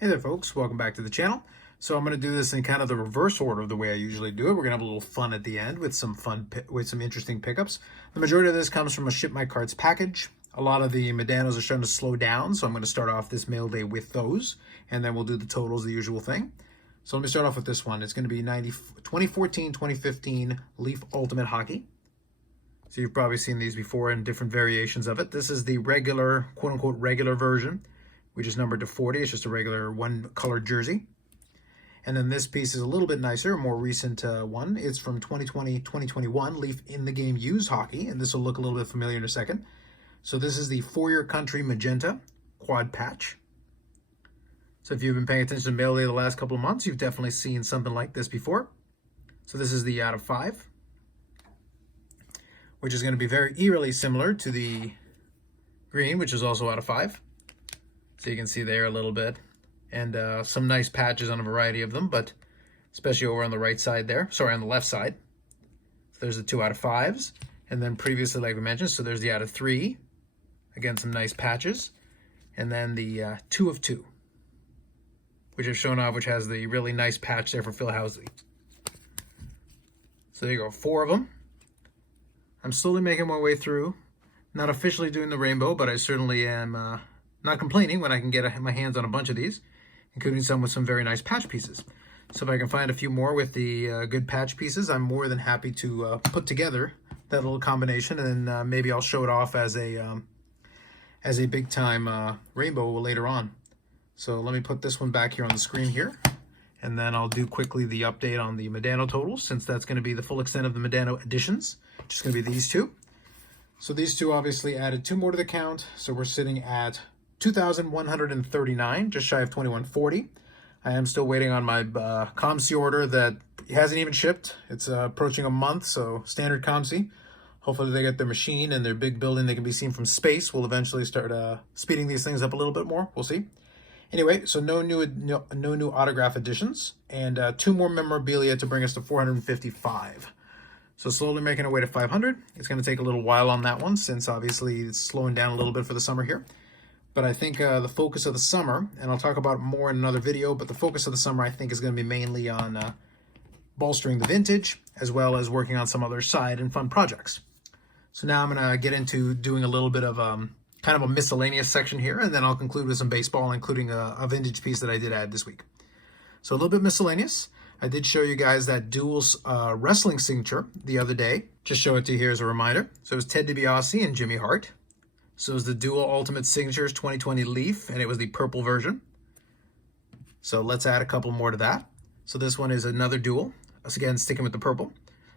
Hey there folks, welcome back to the channel. So I'm going to do this in kind of the reverse order of the way I usually do it. We're going to have a little fun at the end with some interesting pickups. The majority of this comes from a ShipmyCards package. A lot of the Modanos are starting to slow down, so I'm going to start off this mail day with those, and then we'll do the totals, the usual thing. So let me start off with this one. It's going to be 2014-2015 Leaf Ultimate Hockey. So you've probably seen these before in different variations of it. This is the regular, quote-unquote regular version, which is numbered to 40. It's just a regular one-colored jersey. And then this piece is a little bit nicer, a more recent one. It's from 2020-2021 Leaf In The Game Used Hockey, and this will look a little bit familiar in a second. So this is the For Your Country Magenta quad patch. So if you've been paying attention to Mail Day the last couple of months, you've definitely seen something like this before. So this is the out of 5, which is going to be very eerily similar to the green, which is also out of 5. So you can see there a little bit, and some nice patches on a variety of them, but especially over on the right side there, sorry, on the left side. So there's the 2 out of 5s, and then previously, like we mentioned, so there's the out of 3. Again, some nice patches, and then the 2 of 2, which I've shown off, which has the really nice patch there for Phil Housley. So there you go, 4 of them. I'm slowly making my way through, not officially doing the rainbow, but I certainly am not complaining when I can get my hands on a bunch of these, including some with some very nice patch pieces. So if I can find a few more with the good patch pieces, I'm more than happy to put together that little combination, and then maybe I'll show it off as a big time rainbow later on. So let me put this one back here on the screen here, and then I'll do quickly the update on the Modano totals, since that's going to be the full extent of the Modano additions, which is going to be these two. So these two obviously added 2 more to the count, so we're sitting at 2,139, just shy of 2,140. I am still waiting on my ComC order that hasn't even shipped. It's approaching a month, so standard ComC. Hopefully they get their machine and their big building that can be seen from space. We'll eventually start speeding these things up a little bit more. We'll see. Anyway, so no new autograph additions, and 2 more memorabilia to bring us to 455. So slowly making our way to 500. It's going to take a little while on that one, since obviously it's slowing down a little bit for the summer here. But I think the focus of the summer, and I'll talk about it more in another video, but the focus of the summer I think is going to be mainly on bolstering the vintage, as well as working on some other side and fun projects. So now I'm going to get into doing a little bit of kind of a miscellaneous section here, and then I'll conclude with some baseball, including a vintage piece that I did add this week. So a little bit miscellaneous. I did show you guys that dual wrestling signature the other day. Just show it to you here as a reminder. So it was Ted DiBiase and Jimmy Hart. So it was the Dual Ultimate Signatures 2020 Leaf, and it was the purple version. So let's add a couple more to that. So this one is another dual, again sticking with the purple.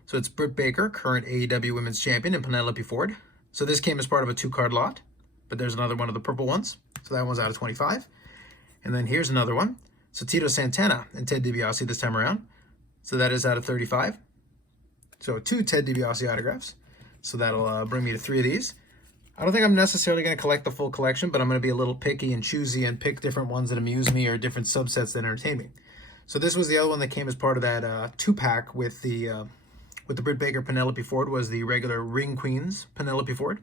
So it's Britt Baker, current AEW Women's Champion, and Penelope Ford. So this came as part of a 2-card lot, but there's another one of the purple ones. So that one's out of 25. And then here's another one. So Tito Santana and Ted DiBiase this time around. So that is out of 35. So 2 Ted DiBiase autographs. So that'll bring me to 3 of these. I don't think I'm necessarily going to collect the full collection, but I'm going to be a little picky and choosy and pick different ones that amuse me or different subsets that entertain me. So this was the other one that came as part of that 2-pack with the Britt Baker Penelope Ford, was the regular Ring Queens Penelope Ford.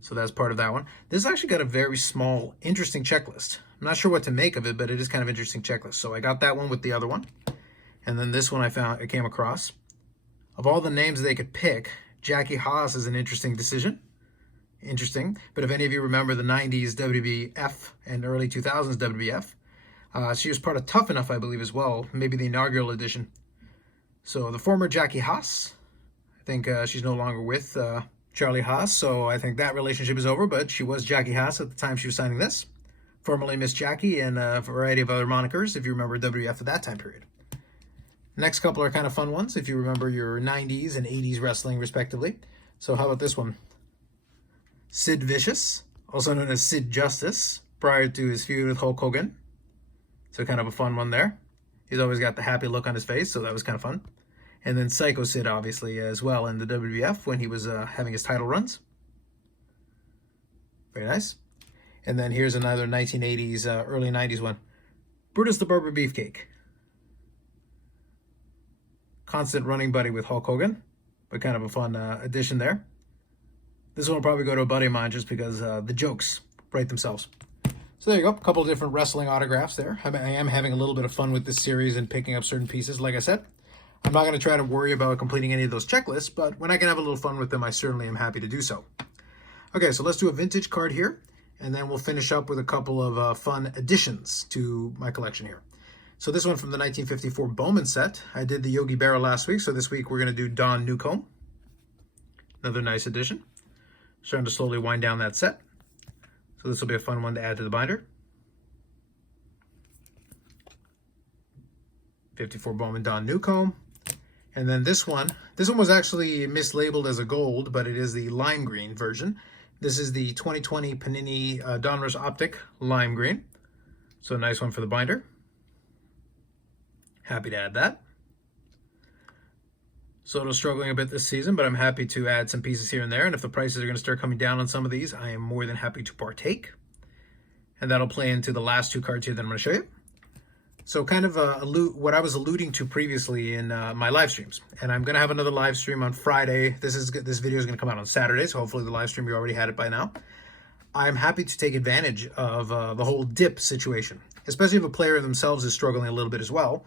So that's part of that one. This actually got a very small, interesting checklist. I'm not sure what to make of it, but it is kind of interesting checklist. So I got that one with the other one. And then this one I came across. Of all the names they could pick, Jackie Haas is an interesting decision. Interesting, but if any of you remember the 90s WWF and early 2000s WWF, she was part of Tough Enough, I believe, as well, maybe the inaugural edition. So the former Jackie Haas, I think she's no longer with Charlie Haas, so I think that relationship is over, but she was Jackie Haas at the time she was signing this, formerly Miss Jackie, and a variety of other monikers, if you remember WWF at that time period. Next couple are kind of fun ones, if you remember your 90s and 80s wrestling, respectively. So how about this one? Sid Vicious, also known as Sid Justice, prior to his feud with Hulk Hogan. So kind of a fun one there. He's always got the happy look on his face, so that was kind of fun. And then Psycho Sid, obviously, as well in the WWF when he was having his title runs. Very nice. And then here's another 1980s, early 90s one. Brutus the Barber Beefcake. Constant running buddy with Hulk Hogan, but kind of a fun addition there. This one will probably go to a buddy of mine just because the jokes write themselves. So there you go, a couple of different wrestling autographs there. I am having a little bit of fun with this series and picking up certain pieces, like I said. I'm not going to try to worry about completing any of those checklists, but when I can have a little fun with them, I certainly am happy to do so. Okay, so let's do a vintage card here, and then we'll finish up with a couple of fun additions to my collection here. So this one from the 1954 Bowman set. I did the Yogi Berra last week, so this week we're going to do Don Newcomb. Another nice addition. Starting to slowly wind down that set. So this will be a fun one to add to the binder. 54 Bowman Don Newcomb. And then this one was actually mislabeled as a gold, but it is the lime green version. This is the 2020 Panini Donruss Optic lime green. So a nice one for the binder. Happy to add that. Soto's struggling a bit this season, but I'm happy to add some pieces here and there. And if the prices are going to start coming down on some of these, I am more than happy to partake. And that'll play into the last two cards here that I'm going to show you. So kind of what I was alluding to previously in my live streams. And I'm going to have another live stream on Friday. This video is going to come out on Saturday, so hopefully the live stream, you already had it by now. I'm happy to take advantage of the whole dip situation, especially if a player themselves is struggling a little bit as well,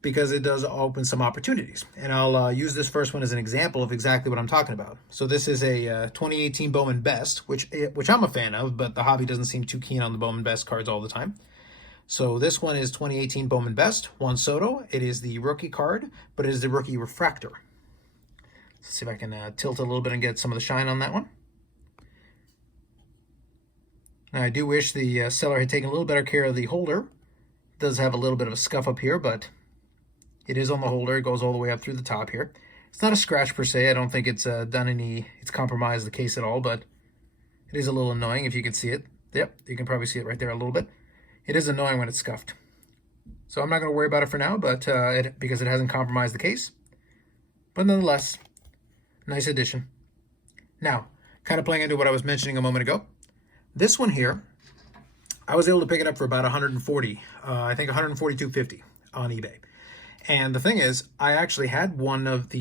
because it does open some opportunities. And I'll use this first one as an example of exactly what I'm talking about. So this is a 2018 Bowman Best, which I'm a fan of, but the hobby doesn't seem too keen on the Bowman Best cards all the time. So this one is 2018 Bowman Best, Juan Soto. It is the rookie card, but it is the rookie refractor. Let's see if I can tilt it a little bit and get some of the shine on that one. Now I do wish the seller had taken a little better care of the holder. It does have a little bit of a scuff up here, but it is on the holder. It goes all the way up through the top here. It's not a scratch per se. I don't think it's it's compromised the case at all, but it is a little annoying if you can see it. Yep, you can probably see it right there a little bit. It is annoying when it's scuffed. So I'm not going to worry about it for now, but because it hasn't compromised the case. But nonetheless, nice addition. Now, kind of playing into what I was mentioning a moment ago. This one here, I was able to pick it up for about 140, I think 142.50 on eBay. And the thing is, I actually had one of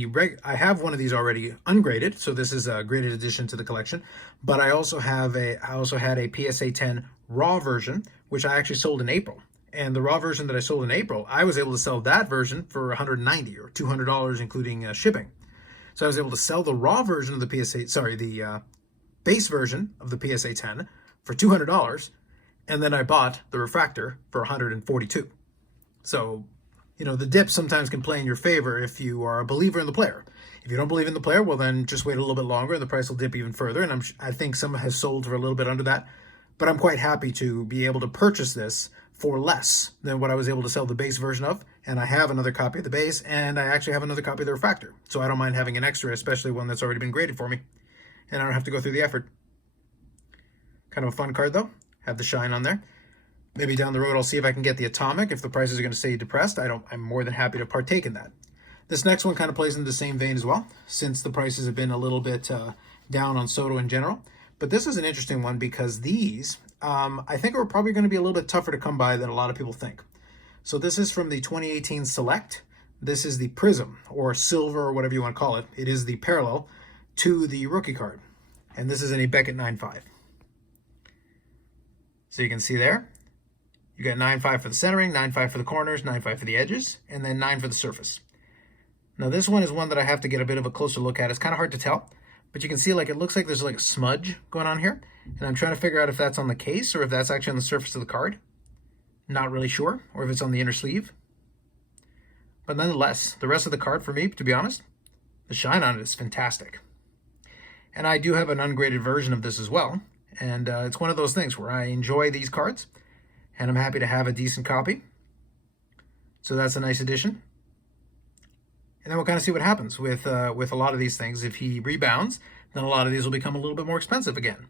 I have one of these already ungraded, so this is a graded addition to the collection. But I also had a PSA 10 raw version, which I actually sold in April. And the raw version that I sold in April, I was able to sell that version for $190 or $200, including shipping. So I was able to sell the raw version of the the base version of the PSA 10 for $200, and then I bought the refractor for $142. So, you know, the dip sometimes can play in your favor if you are a believer in the player. If you don't believe in the player, well, then just wait a little bit longer and the price will dip even further. And I think some has sold for a little bit under that. But I'm quite happy to be able to purchase this for less than what I was able to sell the base version of. And I have another copy of the base, and I actually have another copy of the refractor. So I don't mind having an extra, especially one that's already been graded for me. And I don't have to go through the effort. Kind of a fun card, though. Have the shine on there. Maybe down the road, I'll see if I can get the Atomic. If the prices are going to stay depressed, I'm more than happy to partake in that. This next one kind of plays in the same vein as well, since the prices have been a little bit down on Soto in general. But this is an interesting one because these, I think, are probably going to be a little bit tougher to come by than a lot of people think. So this is from the 2018 Select. This is the Prism, or Silver, or whatever you want to call it. It is the parallel to the rookie card. And this is in a Beckett 9.5. So you can see there, you got 9.5 for the centering, 9.5 for the corners, 9.5 for the edges, and then 9 for the surface. Now this one is one that I have to get a bit of a closer look at. It's kind of hard to tell, but you can see like it looks like there's like a smudge going on here. And I'm trying to figure out if that's on the case or if that's actually on the surface of the card. Not really sure, or if it's on the inner sleeve. But nonetheless, the rest of the card for me, to be honest, the shine on it is fantastic. And I do have an ungraded version of this as well. And it's one of those things where I enjoy these cards, and I'm happy to have a decent copy. So that's a nice addition. And then we'll kind of see what happens with a lot of these things. If he rebounds, then a lot of these will become a little bit more expensive again.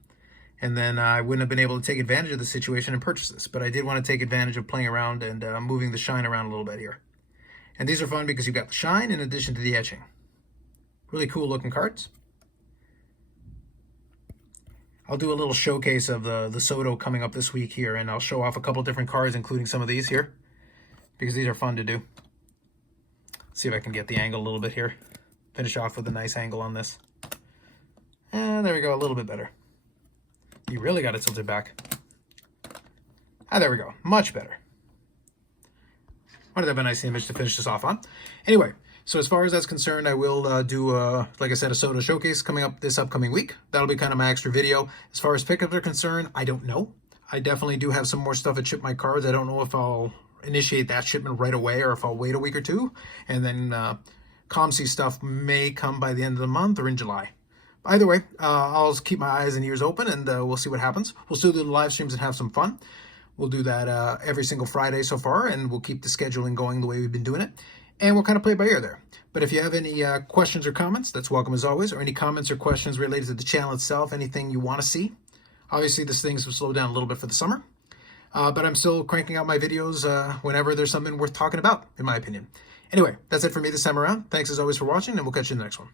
And then I wouldn't have been able to take advantage of the situation and purchase this. But I did want to take advantage of playing around and moving the shine around a little bit here. And these are fun because you've got the shine in addition to the etching. Really cool looking cards. I'll do a little showcase of the Soto coming up this week here, and I'll show off a couple different cards, including some of these here, because these are fun to do. Let's see if I can get the angle a little bit here. Finish off with a nice angle on this. And there we go, a little bit better. You really got to tilt it back. Ah, there we go. Much better. Wouldn't that be a nice image to finish this off on? Anyway, so as far as that's concerned, I will do, like I said, a soda showcase coming up this upcoming week. That'll be kind of my extra video. As far as pickups are concerned, I don't know. I definitely do have some more stuff at ShipmyCards. I don't know if I'll initiate that shipment right away or if I'll wait a week or two. And then ComC stuff may come by the end of the month or in July. Either way, I'll keep my eyes and ears open, and we'll see what happens. We'll still do the live streams and have some fun. We'll do that every single Friday so far, and we'll keep the scheduling going the way we've been doing it. And we'll kind of play by ear there. But if you have any questions or comments, that's welcome as always, or any comments or questions related to the channel itself, anything you want to see. Obviously, this thing's slowed down a little bit for the summer, but I'm still cranking out my videos whenever there's something worth talking about, in my opinion. Anyway, that's it for me this time around. Thanks as always for watching, and we'll catch you in the next one.